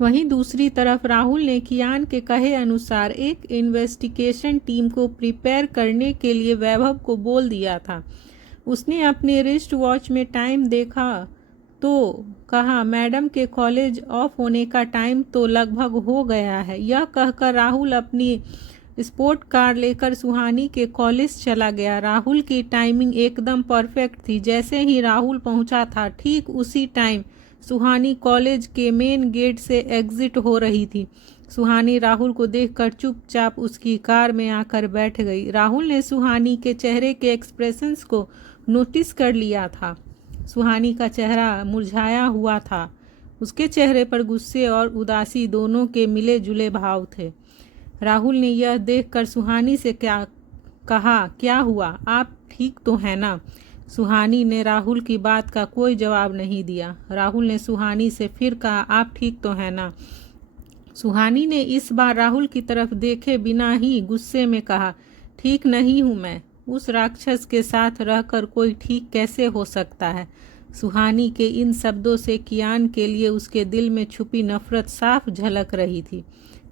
वहीं दूसरी तरफ राहुल ने कियान के कहे अनुसार एक इन्वेस्टिगेशन टीम को प्रिपेयर करने के लिए वैभव को बोल दिया था। उसने अपने रिस्ट वॉच में टाइम देखा तो कहा, मैडम के कॉलेज ऑफ होने का टाइम तो लगभग हो गया है। यह कहकर राहुल अपनी स्पोर्ट कार लेकर सुहानी के कॉलेज चला गया। राहुल की टाइमिंग एकदम परफेक्ट थी। जैसे ही राहुल पहुंचा था, ठीक उसी टाइम सुहानी कॉलेज के मेन गेट से एग्जिट हो रही थी। सुहानी राहुल को देखकर चुपचाप उसकी कार में आकर बैठ गई। राहुल ने सुहानी के चेहरे के एक्सप्रेशंस को नोटिस कर लिया था। सुहानी का चेहरा मुरझाया हुआ था। उसके चेहरे पर गुस्से और उदासी दोनों के मिले जुले भाव थे। राहुल ने यह देखकर सुहानी से कहा, क्या हुआ, आप ठीक तो हैं ना? सुहानी ने राहुल की बात का कोई जवाब नहीं दिया। राहुल ने सुहानी से फिर कहा, आप ठीक तो हैं ना? सुहानी ने इस बार राहुल की तरफ देखे बिना ही गुस्से में कहा, ठीक नहीं हूँ मैं। उस राक्षस के साथ रहकर कोई ठीक कैसे हो सकता है? सुहानी के इन शब्दों से कियान के लिए उसके दिल में छुपी नफरत साफ झलक रही थी।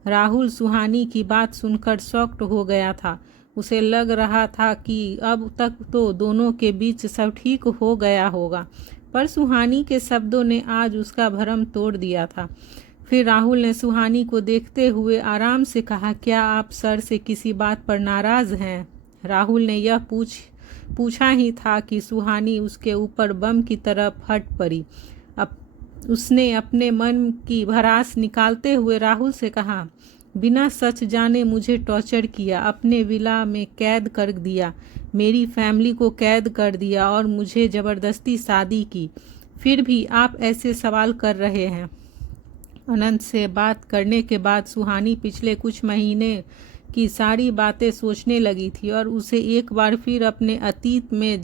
राहुल सुहानी की बात सुनकर शॉक्ड हो गया था। उसे लग रहा था कि अब तक तो दोनों के बीच सब ठीक हो गया होगा, पर सुहानी के शब्दों ने आज उसका भरम तोड़ दिया था। फिर राहुल ने सुहानी को देखते हुए आराम से कहा, क्या आप सर से किसी बात पर नाराज हैं? राहुल ने यह पूछा ही था कि सुहानी उसके ऊपर बम की तरह फट पड़ी। अब उसने अपने मन की भड़ास निकालते हुए राहुल से कहा, बिना सच जाने मुझे टॉर्चर किया, अपने विला में कैद कर दिया, मेरी फैमिली को कैद कर दिया और मुझे ज़बरदस्ती शादी की। फिर भी आप ऐसे सवाल कर रहे हैं। अनंत से बात करने के बाद सुहानी पिछले कुछ महीने की सारी बातें सोचने लगी थी और उसे एक बार फिर अपने अतीत में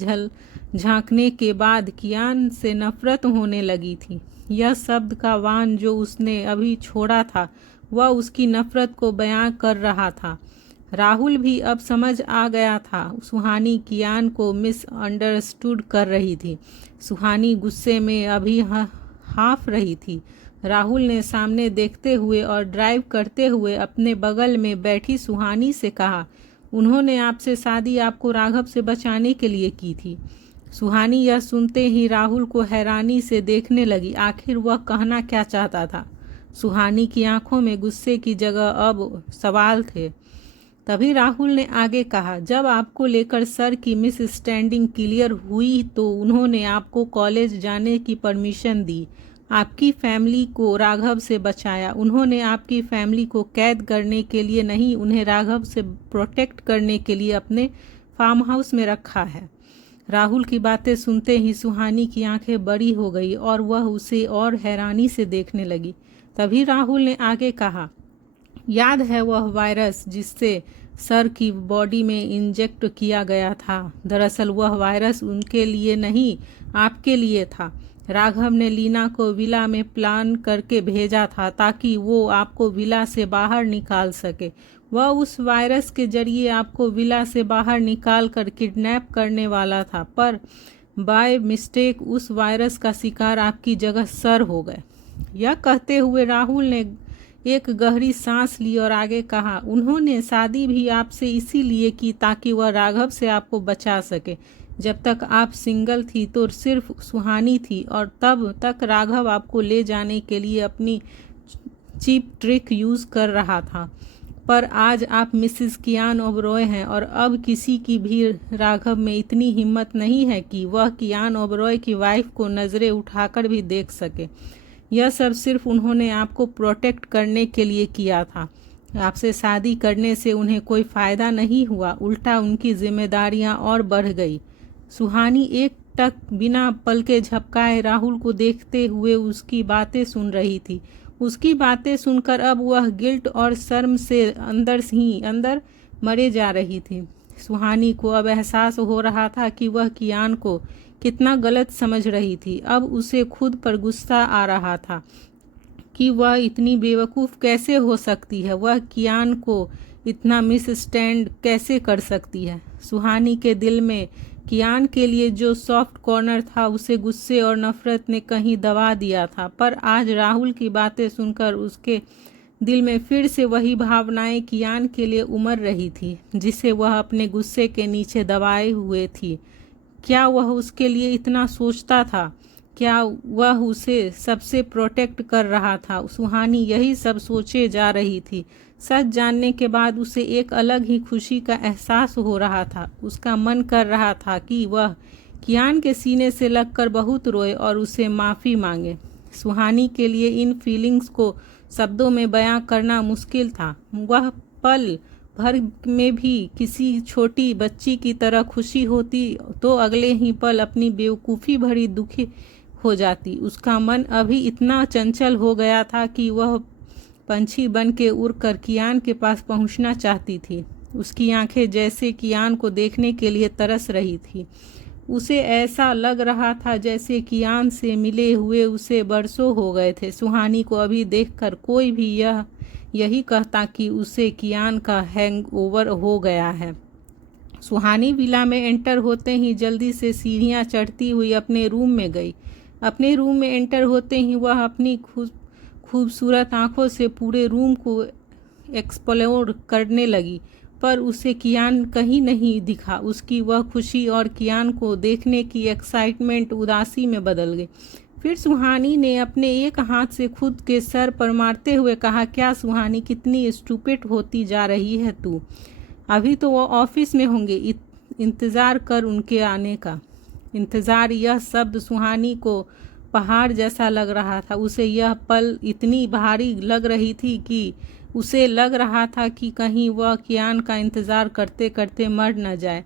झांकने के बाद कियान से नफरत होने लगी थी। यह शब्द का वान जो उसने अभी छोड़ा था, वह उसकी नफरत को बयां कर रहा था। राहुल भी अब समझ आ गया था, सुहानी कियान को मिसअंडरस्टूड कर रही थी। सुहानी गुस्से में अभी हाँफ रही थी। राहुल ने सामने देखते हुए और ड्राइव करते हुए अपने बगल में बैठी सुहानी से कहा, उन्होंने आपसे शादी आपको राघव से बचाने के लिए की थी। सुहानी यह सुनते ही राहुल को हैरानी से देखने लगी। आखिर वह कहना क्या चाहता था? सुहानी की आंखों में गुस्से की जगह अब सवाल थे। तभी राहुल ने आगे कहा, जब आपको लेकर सर की मिसअंडरस्टैंडिंग क्लियर हुई तो उन्होंने आपको कॉलेज जाने की परमिशन दी, आपकी फैमिली को राघव से बचाया। उन्होंने आपकी फैमिली को कैद करने के लिए नहीं, उन्हें राघव से प्रोटेक्ट करने के लिए अपने फार्म हाउस में रखा है। राहुल की बातें सुनते ही सुहानी की आंखें बड़ी हो गई और वह उसे और हैरानी से देखने लगी। तभी राहुल ने आगे कहा, याद है वह वायरस जिससे सर की बॉडी में इंजेक्ट किया गया था? दरअसल वह वायरस उनके लिए नहीं, आपके लिए था। राघव ने लीना को विला में प्लान करके भेजा था ताकि वो आपको विला से बाहर निकाल सके। वह उस वायरस के जरिए आपको विला से बाहर निकाल कर किडनैप करने वाला था, पर बाय मिस्टेक उस वायरस का शिकार आपकी जगह सर हो गए। यह कहते हुए राहुल ने एक गहरी सांस ली और आगे कहा, उन्होंने शादी भी आपसे इसीलिए की ताकि वह राघव से आपको बचा सके। जब तक आप सिंगल थी तो सिर्फ सुहानी थी और तब तक राघव आपको ले जाने के लिए अपनी चीप ट्रिक यूज़ कर रहा था। पर आज आप मिसेस कियान ओबरॉय हैं और अब किसी की भी राघव में इतनी हिम्मत नहीं है कि वह कियान ओबरॉय की वाइफ को नज़रें उठाकर भी देख सके। यह सब सिर्फ उन्होंने आपको प्रोटेक्ट करने के लिए किया था। आपसे शादी करने से उन्हें कोई फ़ायदा नहीं हुआ, उल्टा उनकी जिम्मेदारियां और बढ़ गई। सुहानी एक टक बिना पलके झपकाए राहुल को देखते हुए उसकी बातें सुन रही थी। उसकी बातें सुनकर अब वह गिल्ट और शर्म से अंदर ही अंदर मरे जा रही थी। सुहानी को अब एहसास हो रहा था कि वह कियान को कितना गलत समझ रही थी। अब उसे खुद पर गुस्सा आ रहा था कि वह इतनी बेवकूफ़ कैसे हो सकती है, वह कियान को इतना मिसअंडरस्टैंड कैसे कर सकती है। सुहानी के दिल में कियान के लिए जो सॉफ्ट कॉर्नर था उसे गुस्से और नफरत ने कहीं दबा दिया था। पर आज राहुल की बातें सुनकर उसके दिल में फिर से वही भावनाएं कियान के लिए उमड़ रही थी जिसे वह अपने गुस्से के नीचे दबाए हुए थी। क्या वह उसके लिए इतना सोचता था? क्या वह उसे सबसे प्रोटेक्ट कर रहा था? सुहानी यही सब सोचे जा रही थी। सच जानने के बाद उसे एक अलग ही खुशी का एहसास हो रहा था। उसका मन कर रहा था कि वह कियान के सीने से लगकर बहुत रोए और उसे माफ़ी मांगे। सुहानी के लिए इन फीलिंग्स को शब्दों में बयां करना मुश्किल था। वह पल भर में भी किसी छोटी बच्ची की तरह खुशी होती तो अगले ही पल अपनी बेवकूफ़ी भरी दुखी हो जाती। उसका मन अभी इतना चंचल हो गया था कि वह पंछी बन के उड़कर कियान के पास पहुंचना चाहती थी। उसकी आंखें जैसे कियान को देखने के लिए तरस रही थी। उसे ऐसा लग रहा था जैसे कियान से मिले हुए उसे बरसों हो गए थे। सुहानी को अभी देखकर कोई भी यही कहता कि उसे कियान का हैंगओवर हो गया है। सुहानी विला में एंटर होते ही जल्दी से सीढ़ियां चढ़ती हुई अपने रूम में गई। अपने रूम में एंटर होते ही वह अपनी खूबसूरत आंखों से पूरे रूम को एक्सप्लोर करने लगी, पर उसे कियान कहीं नहीं दिखा। उसकी वह खुशी और कियान को देखने की एक्साइटमेंट उदासी में बदल गई। फिर सुहानी ने अपने एक हाथ से खुद के सर पर मारते हुए कहा, क्या सुहानी, कितनी स्टूपिड होती जा रही है तू। अभी तो वो ऑफिस में होंगे, इंतज़ार कर उनके आने का। इंतज़ार, यह शब्द सुहानी को पहाड़ जैसा लग रहा था। उसे यह पल इतनी भारी लग रही थी कि उसे लग रहा था कि कहीं वह कियान का इंतज़ार करते करते मर न जाए।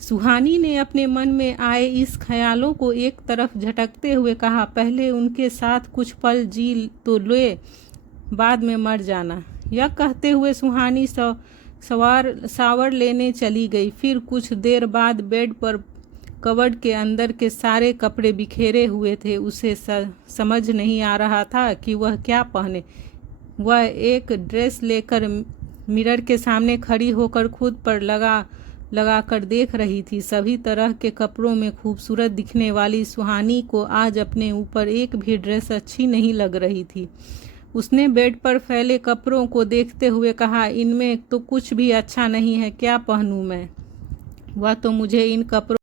सुहानी ने अपने मन में आए इस ख्यालों को एक तरफ झटकते हुए कहा, पहले उनके साथ कुछ पल जी तो ले, बाद में मर जाना। यह कहते हुए सुहानी शावर लेने चली गई। फिर कुछ देर बाद बेड पर कबर्ड के अंदर के सारे कपड़े बिखेरे हुए थे। उसे समझ नहीं आ रहा था कि वह क्या पहने। वह एक ड्रेस लेकर मिरर के सामने खड़ी होकर खुद पर लगा कर देख रही थी। सभी तरह के कपड़ों में खूबसूरत दिखने वाली सुहानी को आज अपने ऊपर एक भी ड्रेस अच्छी नहीं लग रही थी। उसने बेड पर फैले कपड़ों को देखते हुए कहा, इनमें तो कुछ भी अच्छा नहीं है, क्या पहनूं मैं। वह तो मुझे इन कपड़ों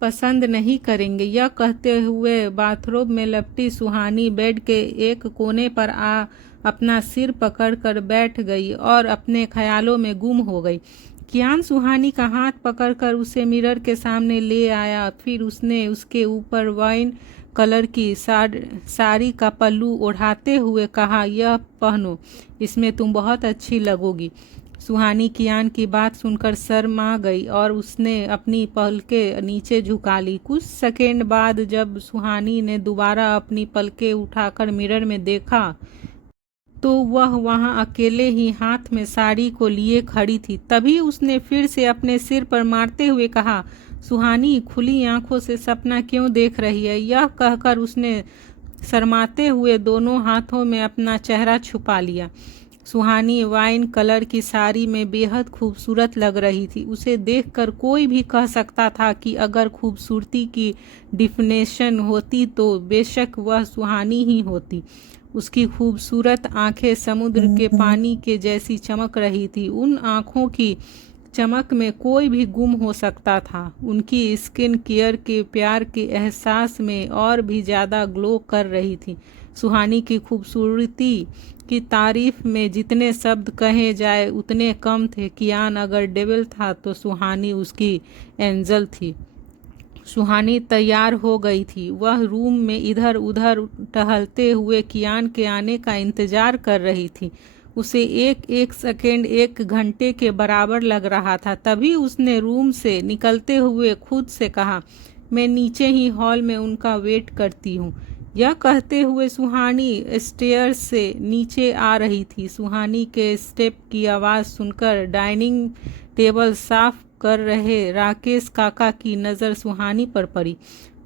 पसंद नहीं करेंगे। यह कहते हुए बाथरूम में लपटी सुहानी बेड के एक कोने पर अपना सिर पकड़कर बैठ गई और अपने ख्यालों में गुम हो गई। कियान सुहानी का हाथ पकड़कर उसे मिरर के सामने ले आया। फिर उसने उसके ऊपर वाइन कलर की साड़ी का पल्लू ओढ़ाते हुए कहा, यह पहनो, इसमें तुम बहुत अच्छी लगोगी। सुहानी कियान की बात सुनकर शर्मा गई और उसने अपनी पलकें नीचे झुका ली। कुछ सेकंड बाद जब सुहानी ने दोबारा अपनी पलकें उठाकर मिरर में देखा तो वह वहां अकेले ही हाथ में साड़ी को लिए खड़ी थी। तभी उसने फिर से अपने सिर पर मारते हुए कहा, सुहानी, खुली आंखों से सपना क्यों देख रही है। यह कहकर उसने शर्माते हुए दोनों हाथों में अपना चेहरा छुपा लिया। सुहानी वाइन कलर की साड़ी में बेहद खूबसूरत लग रही थी। उसे देखकर कोई भी कह सकता था कि अगर खूबसूरती की डिफिनेशन होती तो बेशक वह सुहानी ही होती। उसकी खूबसूरत आंखें समुद्र के पानी के जैसी चमक रही थी। उन आंखों की चमक में कोई भी गुम हो सकता था। उनकी स्किन केयर के प्यार के एहसास में और भी ज़्यादा ग्लो कर रही थी। सुहानी की खूबसूरती की तारीफ में जितने शब्द कहे जाए उतने कम थे। कियान अगर डेविल था तो सुहानी उसकी एंजल थी। सुहानी तैयार हो गई थी। वह रूम में इधर उधर टहलते हुए कियान के आने का इंतजार कर रही थी। उसे एक एक सेकेंड एक घंटे के बराबर लग रहा था। तभी उसने रूम से निकलते हुए खुद से कहा, मैं नीचे ही हॉल में उनका वेट करती हूँ। यह कहते हुए सुहानी स्टेयर से नीचे आ रही थी। सुहानी के स्टेप की आवाज़ सुनकर डाइनिंग टेबल साफ कर रहे राकेश काका की नज़र सुहानी पर पड़ी।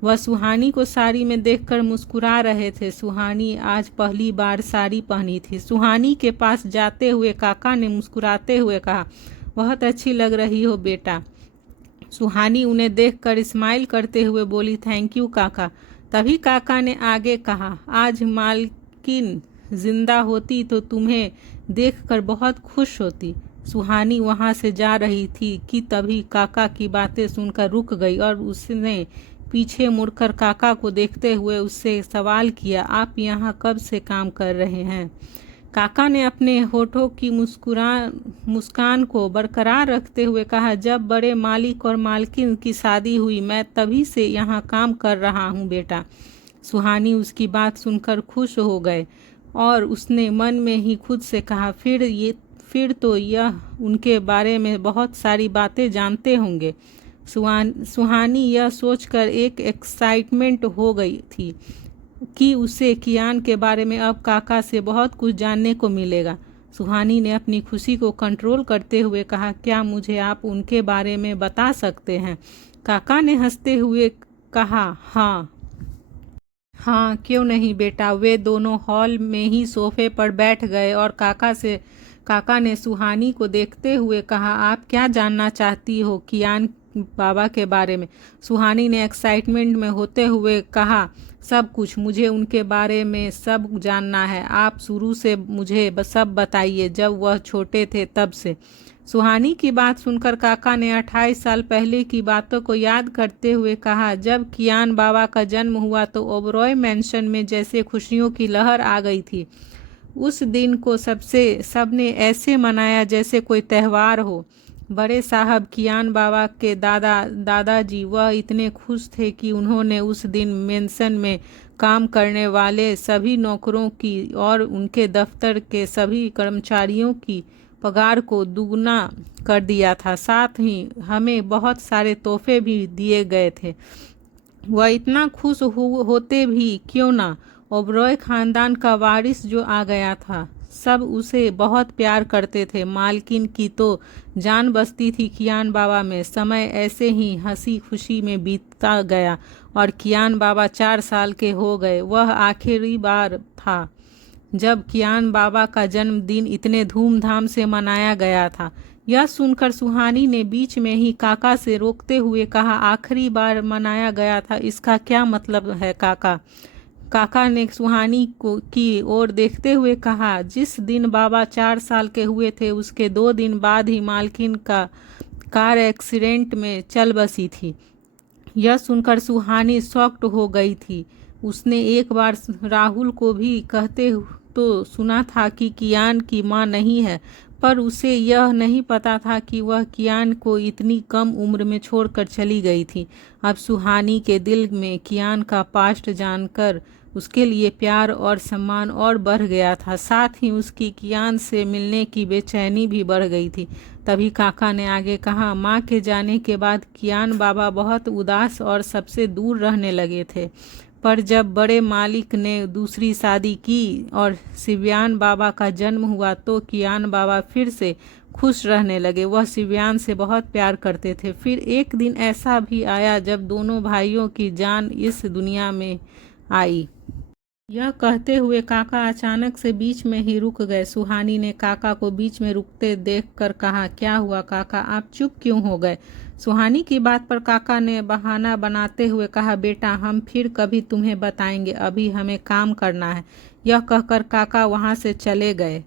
वह सुहानी को साड़ी में देखकर मुस्कुरा रहे थे। सुहानी आज पहली बार साड़ी पहनी थी। सुहानी के पास जाते हुए काका ने मुस्कुराते हुए कहा, बहुत अच्छी लग रही हो बेटा। सुहानी उन्हें देखकर स्माइल करते हुए बोली, थैंक यू काका। तभी काका ने आगे कहा, आज मालकिन जिंदा होती तो तुम्हें देखकर बहुत खुश होती। सुहानी वहां से जा रही थी कि तभी काका की बातें सुनकर रुक गई और उसने पीछे मुड़कर काका को देखते हुए उससे सवाल किया, आप यहाँ कब से काम कर रहे हैं? काका ने अपने होठों की मुस्कान को बरकरार रखते हुए कहा, जब बड़े मालिक और मालकिन की शादी हुई मैं तभी से यहाँ काम कर रहा हूँ बेटा। सुहानी उसकी बात सुनकर खुश हो गए और उसने मन में ही खुद से कहा, फिर तो यह उनके बारे में बहुत सारी बातें जानते होंगे। सुहानी यह सोचकर एक एक्साइटमेंट हो गई थी कि उसे कियान के बारे में अब काका से बहुत कुछ जानने को मिलेगा। सुहानी ने अपनी खुशी को कंट्रोल करते हुए कहा, क्या मुझे आप उनके बारे में बता सकते हैं? काका ने हंसते हुए कहा, हाँ क्यों नहीं बेटा। वे दोनों हॉल में ही सोफे पर बैठ गए और काका ने सुहानी को देखते हुए कहा, आप क्या जानना चाहती हो कियान बाबा के बारे में? सुहानी ने एक्साइटमेंट में होते हुए कहा, सब कुछ, मुझे उनके बारे में सब जानना है। आप शुरू से मुझे सब बताइए, जब वह छोटे थे तब से। सुहानी की बात सुनकर काका ने 28 साल पहले की बातों को याद करते हुए कहा, जब कियान बाबा का जन्म हुआ तो ओबरॉय मैंशन में जैसे खुशियों की लहर आ गई थी। उस दिन को सबने ऐसे मनाया जैसे कोई त्यौहार हो। बड़े साहब कियान बाबा के दादाजी वह इतने खुश थे कि उन्होंने उस दिन मेंशन में काम करने वाले सभी नौकरों की और उनके दफ्तर के सभी कर्मचारियों की पगार को दुगना कर दिया था। साथ ही हमें बहुत सारे तोहफे भी दिए गए थे। वह इतना खुश होते भी क्यों ना, ओबरॉय खानदान का वारिस जो आ गया था। सब उसे बहुत प्यार करते थे। मालकिन की तो जान बसती थी कियान बाबा में। समय ऐसे ही हंसी खुशी में बीतता गया और कियान बाबा 4 साल के हो गए। वह आखिरी बार था जब कियान बाबा का जन्मदिन इतने धूमधाम से मनाया गया था। यह सुनकर सुहानी ने बीच में ही काका से रोकते हुए कहा, आखिरी बार मनाया गया था, इसका क्या मतलब है काका? काका ने सुहानी की ओर देखते हुए कहा, जिस दिन बाबा 4 साल के हुए थे उसके 2 दिन बाद ही मालकिन का कार एक्सीडेंट में चल बसी थी। यह सुनकर सुहानी शॉक्ड हो गई थी। उसने एक बार राहुल को भी कहते तो सुना था कि कियान की मां नहीं है, पर उसे यह नहीं पता था कि वह कियान को इतनी कम उम्र में छोड़कर चली गई थी। अब सुहानी के दिल में कियान का पास्ट जानकर उसके लिए प्यार और सम्मान और बढ़ गया था। साथ ही उसकी कियान से मिलने की बेचैनी भी बढ़ गई थी। तभी काका ने आगे कहा, माँ के जाने के बाद कियान बाबा बहुत उदास और सबसे दूर रहने लगे थे। पर जब बड़े मालिक ने दूसरी शादी की और शिवयान बाबा का जन्म हुआ तो कियान बाबा फिर से खुश रहने लगे। वह शिवयान से बहुत प्यार करते थे। फिर एक दिन ऐसा भी आया जब दोनों भाइयों की जान इस दुनिया में आई। यह कहते हुए काका अचानक से बीच में ही रुक गए। सुहानी ने काका को बीच में रुकते देखकर कहा, क्या हुआ काका, आप चुप क्यों हो गए? सुहानी की बात पर काका ने बहाना बनाते हुए कहा, बेटा हम फिर कभी तुम्हें बताएंगे, अभी हमें काम करना है। यह कहकर काका वहां से चले गए।